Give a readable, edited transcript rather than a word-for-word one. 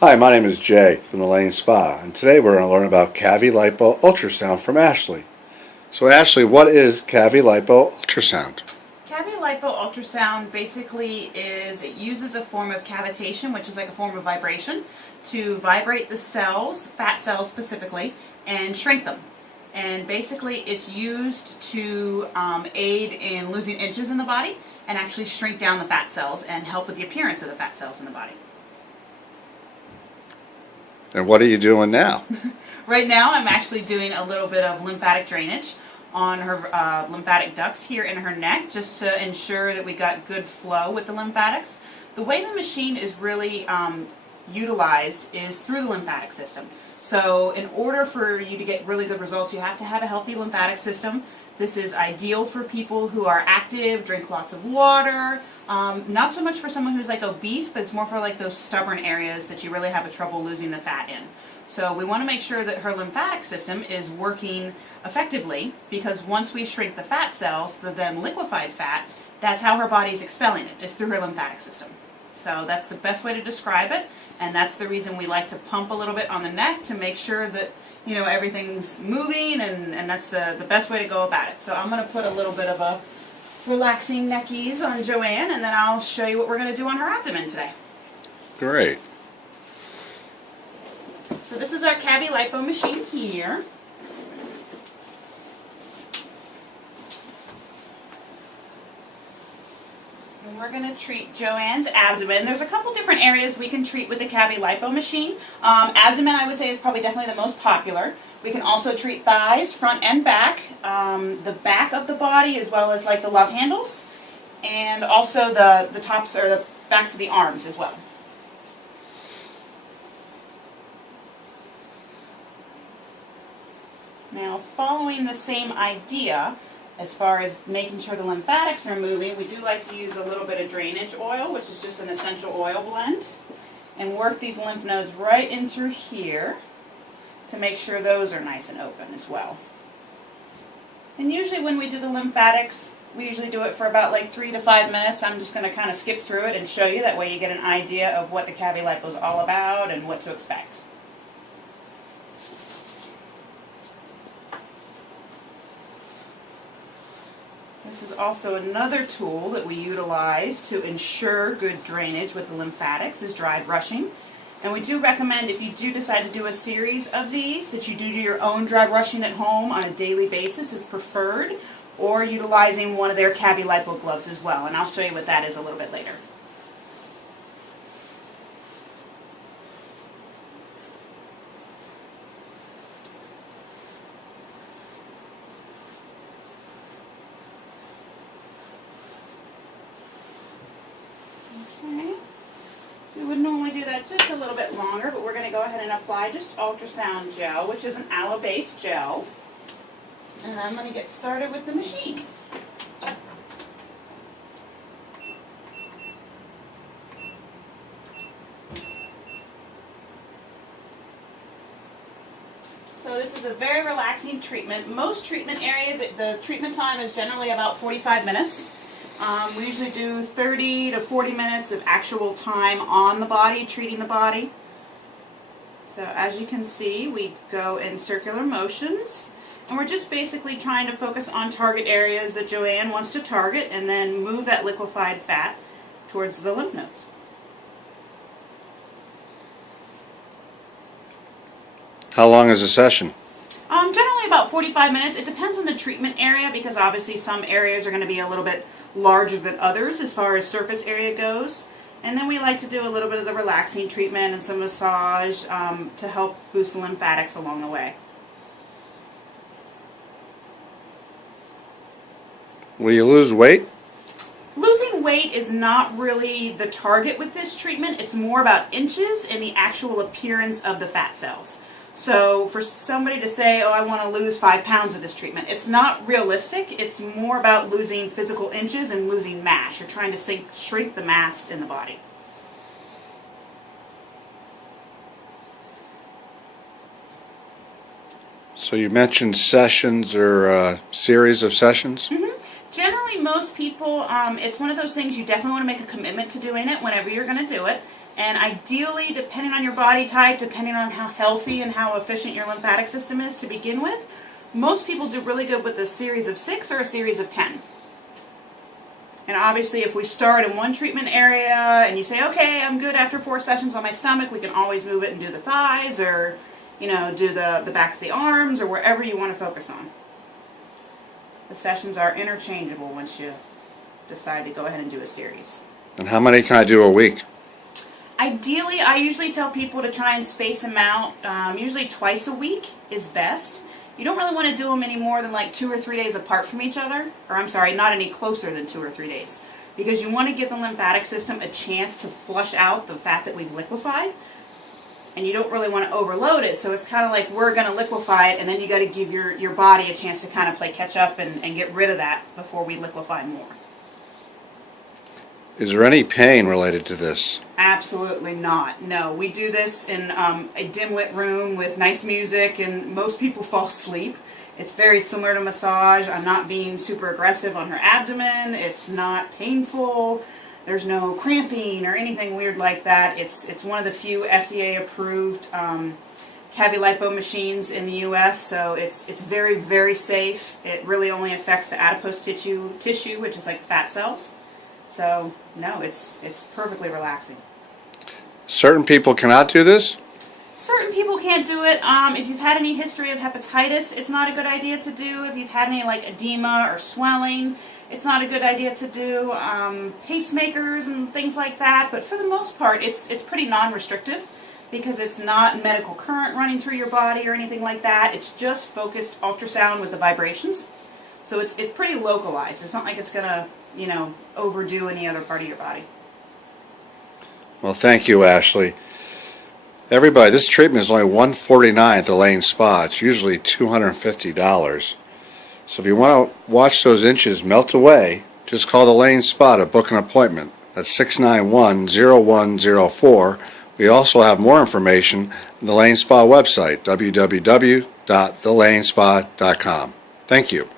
Hi, my name is Jay from the Lane Spa, and today we're going to learn about cavi lipo ultrasound from Ashley. So Ashley, what is cavi lipo ultrasound? Cavi lipo ultrasound basically it uses a form of cavitation, which is like a form of vibration, to vibrate the cells, fat cells specifically, and shrink them. And basically it's used to aid in losing inches in the body and actually shrink down the fat cells and help with the appearance of the fat cells in the body. And what are you doing now? Right now I'm actually doing a little bit of lymphatic drainage on her lymphatic ducts here in her neck, just to ensure that we got good flow with the lymphatics. The way the machine is really utilized is through the lymphatic system. So in order for you to get really good results, you have to have a healthy lymphatic system. This is ideal for people who are active, drink lots of water, not so much for someone who's like obese, but it's more for like those stubborn areas that you really have a trouble losing the fat in. So we want to make sure that her lymphatic system is working effectively, because once we shrink the fat cells, the then liquefied fat, that's how her body's expelling it, is through her lymphatic system. So that's the best way to describe it, and that's the reason we like to pump a little bit on the neck to make sure that, you know, everything's moving, and that's the best way to go about it. So I'm going to put a little bit of a relaxing neck ease on Joanne, and then I'll show you what we're going to do on her abdomen today. Great. So this is our cavi lipo machine here. And we're going to treat Joanne's abdomen. There's a couple different areas we can treat with the cavi lipo machine. Abdomen, I would say, is probably definitely the most popular. We can also treat thighs, front and back, the back of the body, as well as like the love handles, and also the tops or the backs of the arms as well. Now, following the same idea, as far as making sure the lymphatics are moving, we do like to use a little bit of drainage oil, which is just an essential oil blend, and work these lymph nodes right in through here to make sure those are nice and open as well. And usually when we do the lymphatics, we usually do it for about like 3 to 5 minutes. I'm just going to kind of skip through it and show you. That way you get an idea of what the cavi lipo is all about and what to expect. This is also another tool that we utilize to ensure good drainage with the lymphatics, is dry brushing. And we do recommend, if you do decide to do a series of these, that you do your own dry brushing at home on a daily basis is preferred, or utilizing one of their cavi lipo gloves as well. And I'll show you what that is a little bit later. Okay, so we would normally do that just a little bit longer, but we're going to go ahead and apply just ultrasound gel, which is an aloe-based gel. And I'm going to get started with the machine. So this is a very relaxing treatment. Most treatment areas, the treatment time is generally about 45 minutes. We usually do 30 to 40 minutes of actual time on the body, treating the body. So as you can see, we go in circular motions, and we're just basically trying to focus on target areas that Joanne wants to target, and then move that liquefied fat towards the lymph nodes. How long is a session? Generally about 45 minutes. It depends on the treatment area, because obviously some areas are going to be a little bit larger than others as far as surface area goes. And then we like to do a little bit of the relaxing treatment and some massage to help boost the lymphatics along the way. Will you lose weight? Losing weight is not really the target with this treatment. It's more about inches and the actual appearance of the fat cells. So for somebody to say, oh, I want to lose 5 pounds with this treatment, it's not realistic. It's more about losing physical inches and losing mass. You're trying to shrink the mass in the body. So you mentioned sessions or a series of sessions? Mm-hmm. Generally, most people, it's one of those things you definitely want to make a commitment to doing it whenever you're going to do it. And ideally, depending on your body type, depending on how healthy and how efficient your lymphatic system is to begin with, most people do really good with a series of 6 or a series of 10. And obviously, if we start in one treatment area and you say, okay, I'm good after 4 sessions on my stomach, we can always move it and do the thighs, or do the backs of the arms, or wherever you want to focus on. The sessions are interchangeable once you decide to go ahead and do a series. And how many can I do a week? Ideally, I usually tell people to try and space them out. Usually twice a week is best. You don't really want to do them any more than like 2 or 3 days apart from each other. Or I'm sorry, not any closer than 2 or 3 days. Because you want to give the lymphatic system a chance to flush out the fat that we've liquefied. And you don't really want to overload it. So it's kind of like we're going to liquefy it, and then you got to give your body a chance to kind of play catch up and get rid of that before we liquefy more. Is there any pain related to this? Absolutely not. No, we do this in a dim lit room with nice music, and most people fall asleep. It's very similar to massage. I'm not being super aggressive on her abdomen. It's not painful. There's no cramping or anything weird like that. It's one of the few FDA approved cavi lipo machines in the US, so it's very, very safe. It really only affects the adipose tissue, which is like fat cells. So, no, it's perfectly relaxing. Certain people cannot do this? Certain people can't do it. If you've had any history of hepatitis, it's not a good idea to do. If you've had any like edema or swelling, it's not a good idea to do. Pacemakers and things like that. But for the most part, it's pretty non-restrictive because it's not medical current running through your body or anything like that. It's just focused ultrasound with the vibrations. So it's pretty localized. It's not like it's going to overdo any other part of your body. Well, thank you, Ashley. Everybody, this treatment is only $149 at the Lane Spa. It's usually $250. So if you want to watch those inches melt away, just call the Lane Spa to book an appointment. That's 691-0104. We also have more information on the Lane Spa website, www.thelanespa.com. Thank you.